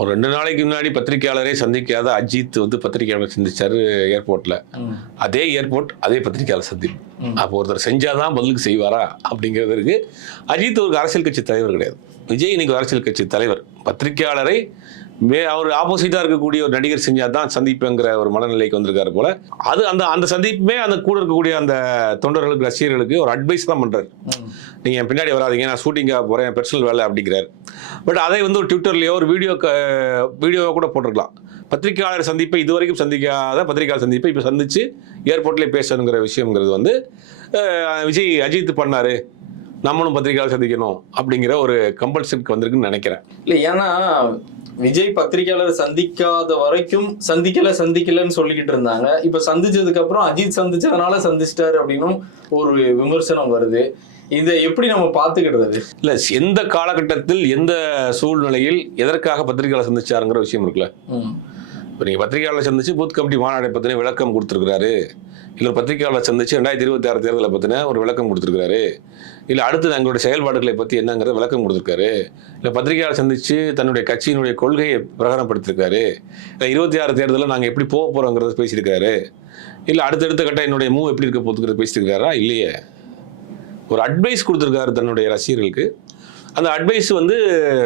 ஒரு 2 நாளைக்கு முன்னாடி பத்திரிகையாளரை சந்திக்காத அஜித் வந்து பத்திரிகையாளர் சந்திச்சாரு ஏர்போர்ட்ல. அதே ஏர்போர்ட், அதே பத்திரிகையாளர் சந்திப்பு. அப்போ ஒருத்தர் செஞ்சாதான் பதிலுக்கு செய்வாரா அப்படிங்கிறது இருக்கு. அஜித் ஒரு அரசியல் கட்சி தலைவர் கிடையாது. விஜய் இன்னைக்கு அரசியல் கட்சி தலைவர். பத்திரிகையாளரை அவர் ஆப்போசிட்டா இருக்கக்கூடிய ஒரு நடிகர் செஞ்சாதான் சந்திப்புங்கிற ஒரு மனநிலைக்கு வந்திருக்காரு போல. அது அந்த சந்திப்புமே அந்த கூட இருக்கக்கூடிய அந்த தொண்டர்களுக்கு, ரசிகர்களுக்கு ஒரு அட்வைஸ் தான் பண்றாரு. நீங்க என் பின்னாடி வராதீங்க, நான் ஷூட்டிங்காக போறேன், பெர்சனல் வேலை அப்படிங்கிறாரு. பட் அதை வந்து ஒரு ட்விட்டர்லயோ ஒரு வீடியோவோ கூட போட்டிருக்கலாம். பத்திரிகையாளர் சந்திப்பை இதுவரைக்கும் சந்திக்காத பத்திரிகையாளர் சந்திப்பை இப்போ சந்திச்சு ஏர்போர்ட்லேயே பேசணுங்கிற விஷயங்கிறது வந்து விஜய் அஜித் பண்ணாரு, நம்மளும் பத்திரிகையாளர் சந்திக்கணும் அப்படிங்கிற ஒரு கம்பல்ஷனுக்கு வந்திருக்குன்னு நினைக்கிறேன். இல்லை, ஏன்னா விஜய் பத்திரிகையாளர் சந்திக்காத வரைக்கும் சந்திக்கலன்னு சொல்லிக்கிட்டு இருந்தாங்க. இப்ப சந்திச்சதுக்கு அப்புறம் அஜித் சந்திச்சதுனால சந்திச்சிட்டாரு அப்படின்னும் ஒரு விமர்சனம் வருது. இதை எப்படி நம்ம பார்த்துக்கிடுறது? இல்ல, எந்த காலகட்டத்தில் எந்த சூழ்நிலையில் எதற்காக பத்திரிகையாளர் சந்திச்சாருங்கிற விஷயம் இருக்குல்ல. இப்போ நீங்கள் பத்திரிகையாளர் சந்திச்சு பூத் கமிட்டி மாநாடை பற்றின விளக்கம் கொடுத்துருக்காரு, இல்லை ஒரு பத்திரிகையாளர் சந்திச்சு 2026 தேர்தலை பற்றின ஒரு விளக்கம் கொடுத்துருக்காரு, இல்லை அடுத்து எங்களுடைய செயல்பாடுகளை பற்றி என்னங்கிறத விளக்கம் கொடுத்துருக்காரு, இல்லை பத்திரிகையாளர் சந்திச்சு தன்னுடைய கட்சியினுடைய கொள்கையை பிரகடனப்படுத்திருக்காரு, இல்லை 26 தேர்தலில் நாங்கள் எப்படி போக போகிறோங்கிறத பேசியிருக்காரு, இல்லை அடுத்தடுத்த கட்ட என்னுடைய மூவ் எப்படி இருக்க போதுங்கிறத பேசியிருக்காரா? இல்லையே. ஒரு அட்வைஸ் கொடுத்துருக்காரு தன்னுடைய ரசிகர்களுக்கு. அந்த அட்வைஸ் வந்து